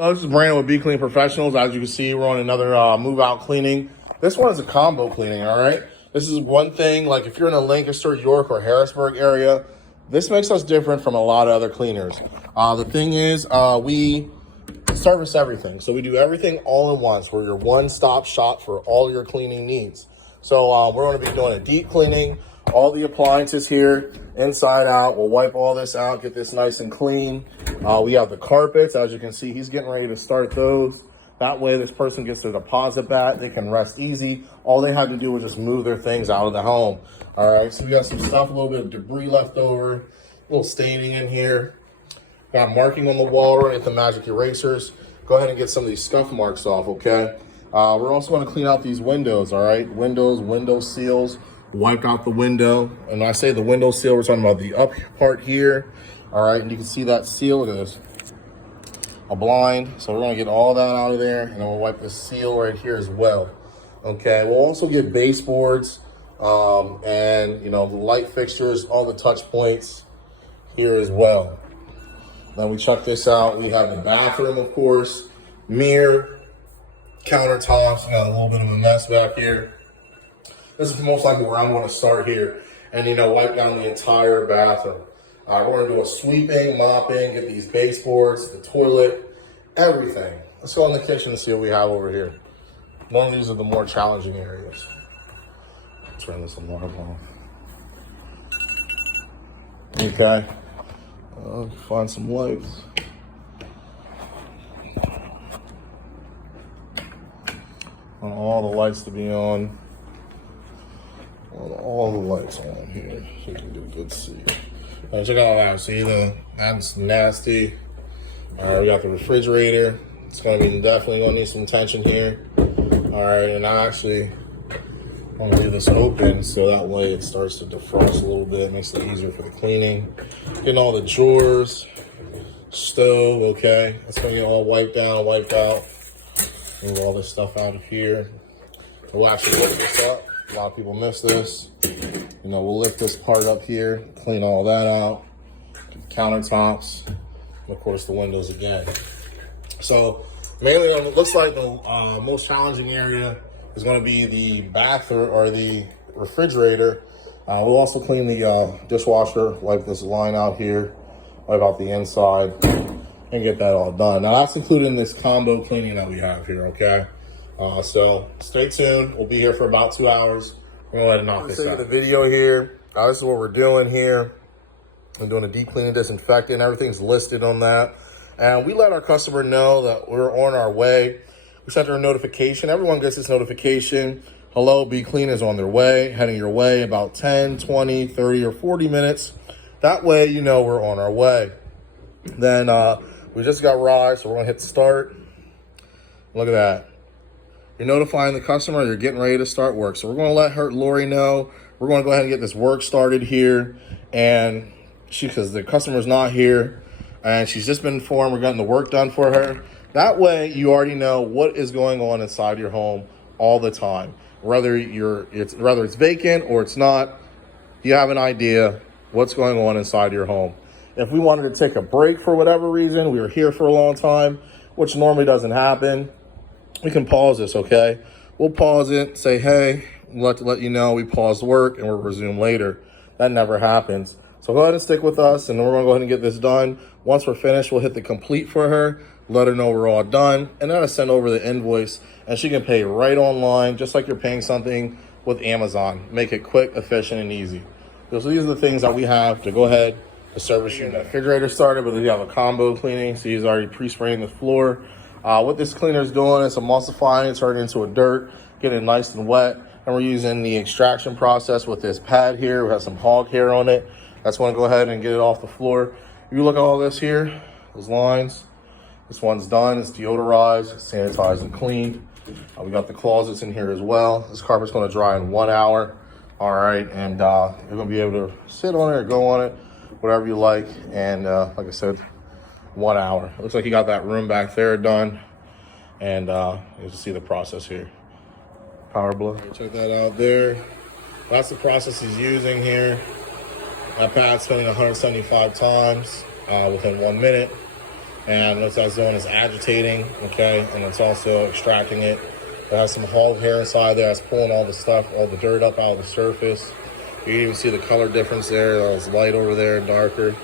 Hello, this is Brandon with Be Clean Professionals. As you can see, we're on another move out cleaning. This one is a combo cleaning, all right? This is one thing, like if you're in the Lancaster, York, or Harrisburg area, this makes us different from a lot of other cleaners. The thing is, we service everything. So we do everything all in once. We're your one-stop shop for all your cleaning needs. So we're going to be doing a deep cleaning, all the appliances here, inside out. We'll wipe all this out, get this nice and clean. We have the carpets. As you can see, he's getting ready to start those. That way this person gets their deposit back. They can rest easy. All they had to do was just move their things out of the home. All right, so we got some stuff, a little bit of debris left over, a little staining in here. Got marking on the wall. We're gonna get the magic erasers. Go ahead and get some of these scuff marks off, okay? We're also gonna clean out these windows, all right? Window seals. Wipe out the window. And when I say the window seal, we're talking about the up part here. All right, and you can see that seal. Look at this. A blind. So we're gonna get all that out of there, and then we'll wipe the seal right here as well. Okay, we'll also get baseboards and the light fixtures, all the touch points here as well. Then we check this out. We have the bathroom, of course, mirror, countertops. We got a little bit of a mess back here. This is most likely where I'm going to start here and, wipe down the entire bathroom. We're going to do a sweeping, mopping, get these baseboards, the toilet, everything. Let's go in the kitchen and see what we have over here. One of these are the more challenging areas. Turn this alarm off. Okay. Find some lights. Want all the lights to be on. All the lights on here so you can get a good see. Check out that. See, that's nasty. All right, we got the refrigerator. It's gonna be definitely gonna need some attention here. All right, and I actually want to leave this open so that way it starts to defrost a little bit, makes it easier for the cleaning. Getting all the drawers, stove, okay. It's gonna get all wiped down, wiped out. Move all this stuff out of here. We'll actually lift this up. A lot of people miss this. We'll lift this part up here, clean all that out, countertops, and of course the windows again. So mainly it looks like the most challenging area is going to be the bathroom or the refrigerator. We'll also clean the dishwasher, wipe this line out here, wipe out the inside, and get that all done. Now that's included in this combo cleaning that we have here, okay? So stay tuned. We'll be here for about 2 hours. We're gonna let it knock this out. The video here. This is what we're doing here. I'm doing a deep cleaning, disinfectant. Everything's listed on that. And we let our customer know that we're on our way. We sent her a notification. Everyone gets this notification. Hello, Be Clean is on their way, heading your way about 10, 20, 30, or 40 minutes. That way, we're on our way. Then we just got rise, so we're gonna hit start. Look at that. You're notifying the customer you're getting ready to start work. So we're going to let Lori know. We're going to go ahead and get this work started here. And because the customer's not here and she's just been informed we're getting the work done for her. That way you already know what is going on inside your home all the time. Whether it's vacant or it's not, you have an idea what's going on inside your home. If we wanted to take a break for whatever reason, we were here for a long time, which normally doesn't happen, we can pause this, okay? We'll pause it, say, hey, let you know we paused work and we'll resume later. That never happens. So go ahead and stick with us, and then we're gonna go ahead and get this done. Once we're finished, we'll hit the complete for her, let her know we're all done, and then I'll send over the invoice, and she can pay right online, just like you're paying something with Amazon. Make it quick, efficient, and easy. So these are the things that we have to go ahead to service you. The refrigerator started, but we have a combo cleaning, so he's already pre-spraying the floor. What this cleaner is doing is emulsifying it, turning it into a dirt, getting it nice and wet. And we're using the extraction process with this pad here. We have some hog hair on it. That's going to go ahead and get it off the floor. If you look at all this here, those lines, this one's done. It's deodorized, sanitized, and cleaned. We got the closets in here as well. This carpet's going to dry in 1 hour. All right, and you're going to be able to sit on it or go on it, whatever you like. And like I said, 1 hour. It looks like you got that room back there done. And you can see the process here. Power blow. Check that out there. That's the process he's using here. That pad's spinning 175 times within 1 minute. And what that's doing is agitating, okay? And it's also extracting it. It has some hog hair inside there. It's pulling all the stuff, all the dirt up out of the surface. You can even see the color difference there. There's light over there and darker.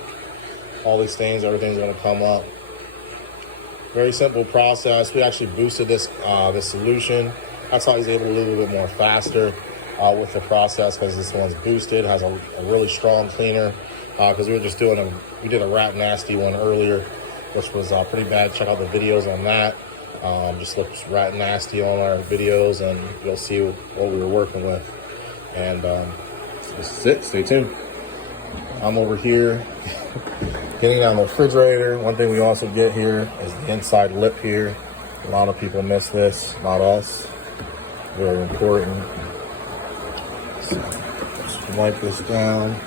All these things, everything's gonna come up. Very simple process. We actually boosted this solution. That's how he's able to do a little bit more faster with the process, because this one's boosted, has a really strong cleaner. Because we did a rat nasty one earlier, which was pretty bad. Check out the videos on that. Just looks rat nasty on our videos, and you'll see what we were working with. And this is it. Stay tuned. I'm over here getting down the refrigerator. One thing we also get here is the inside lip here. A lot of people miss this, not us. Very important. So just wipe this down.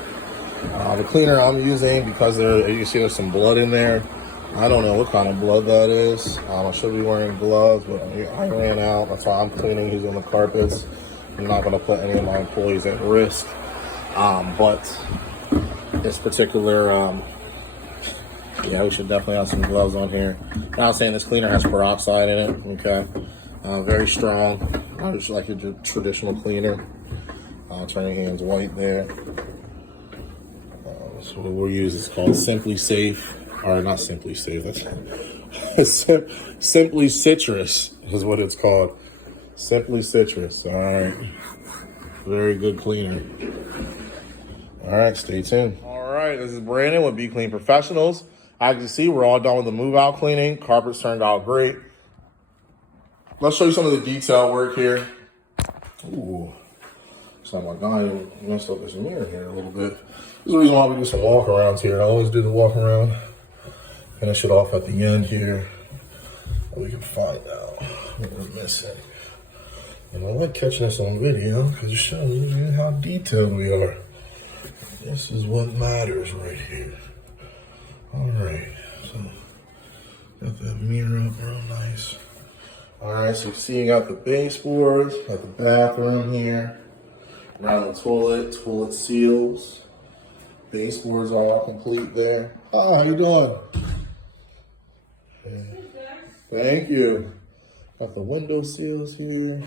The cleaner I'm using, because you see there's some blood in there. I don't know what kind of blood that is. I should be wearing gloves, but I ran out. That's why I'm cleaning using the carpets. I'm not going to put any of my employees at risk. But this particular, yeah, we should definitely have some gloves on here. Now, I'm saying this cleaner has peroxide in it, okay? Very strong, just like a traditional cleaner. Turn your hands white there. So what we'll use is called Simply Safe, or not Simply Safe, that's Simply Citrus is what it's called. Simply Citrus, all right. Very good cleaner. All right, stay tuned. All right, this is Brandon with Be Clean Professionals. As you can see, we're all done with the move out cleaning. Carpets turned out great. Let's show you some of the detail work here. Ooh, it's not my guy messed up this mirror here a little bit. This is the reason why we do some walk arounds here. I always do the walk around. Finish it off at the end here. We can find out what we're missing. And I like catching this on video because it shows you how detailed we are. This is what matters right here. All right, so got that mirror up real nice. All right, so you see you got the baseboards, got the bathroom here, around the toilet seals. Baseboards are all complete there. Oh, how you doing? Thank you. Got the window seals here.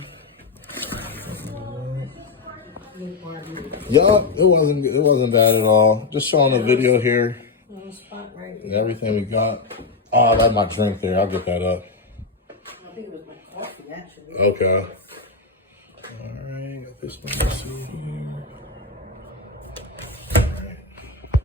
Yup, it wasn't bad at all. Just showing a video here. Everything we got. Oh, that's my drink there. I'll get that up. I think it was my coffee, actually. Okay. All right, got this one. See here.